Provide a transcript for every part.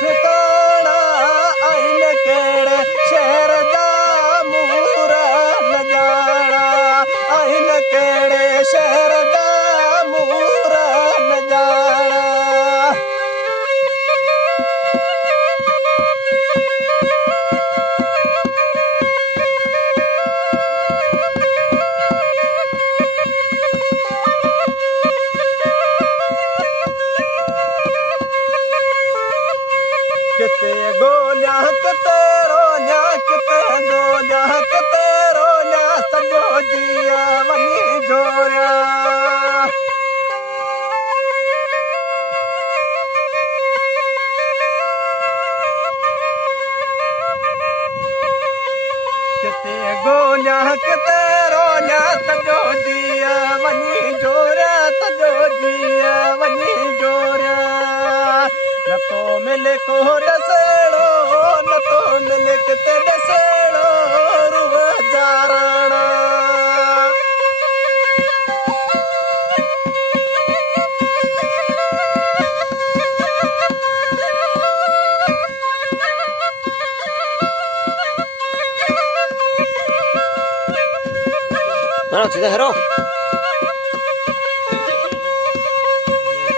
ठिकाना आइन केड़े शहर दा मूर न जाना आइन केड़े शहर दा मूर न जाना किते गोलियां किते रोलियां किते गोलियां किते रोलियां सजो जिया वनी जोरिया किते गोलियां किते रोलियां सजो जिया वनी जोरिया सजो जिया वनी जोरिया न तो मिले को दसेड़ो न तो मिले किते दसेड़ो रुव जाराना सीधा हेरो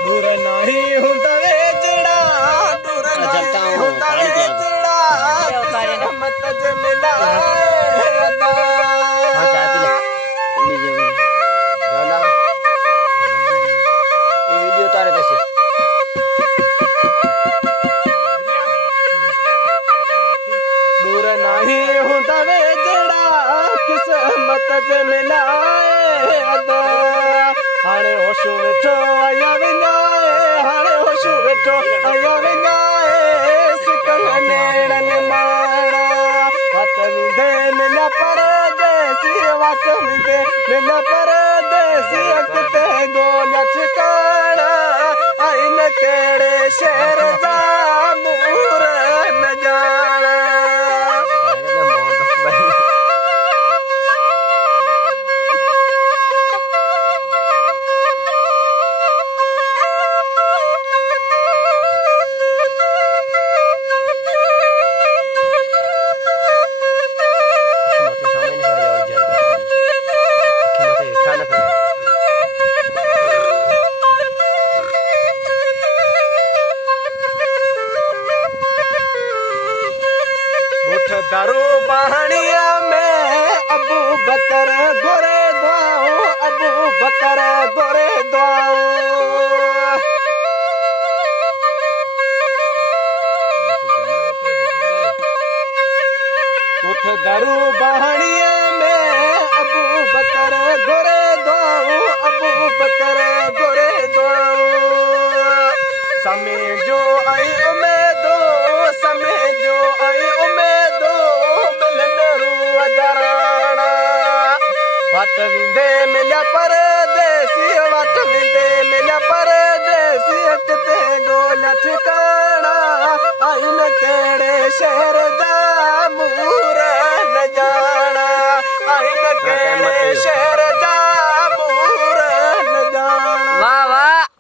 दूर नहीं होता वे जड़ा दूर नहीं होता वे जड़ा मत ज मिला वीडियो तारे कैसे दूर नहीं होता वे जड़ा किस्मत ज मिलाए अदा हाणे होश वेठो आया विञाए हाणे होश वेठो आया विञाए सिकल नेड़न माड़ा वात विंदे मिलिया परदेसी वात विंदे मिलिया परदेसी किते गोलियां ठिकाना आइन केड़े शहर जा मूर न जाना दारू बहनिया में अबू बकर गोरे दुआओ अबू बकर गोरे दुआओ उठ दारू बहनिया में अबू बकर गोरे दुआओ अबू बकर गोरे दुआओ समय जो आई उम्मीदो समय जो आई उम्मीदो मिलन रू अजराना वात विंदे मिलिया पर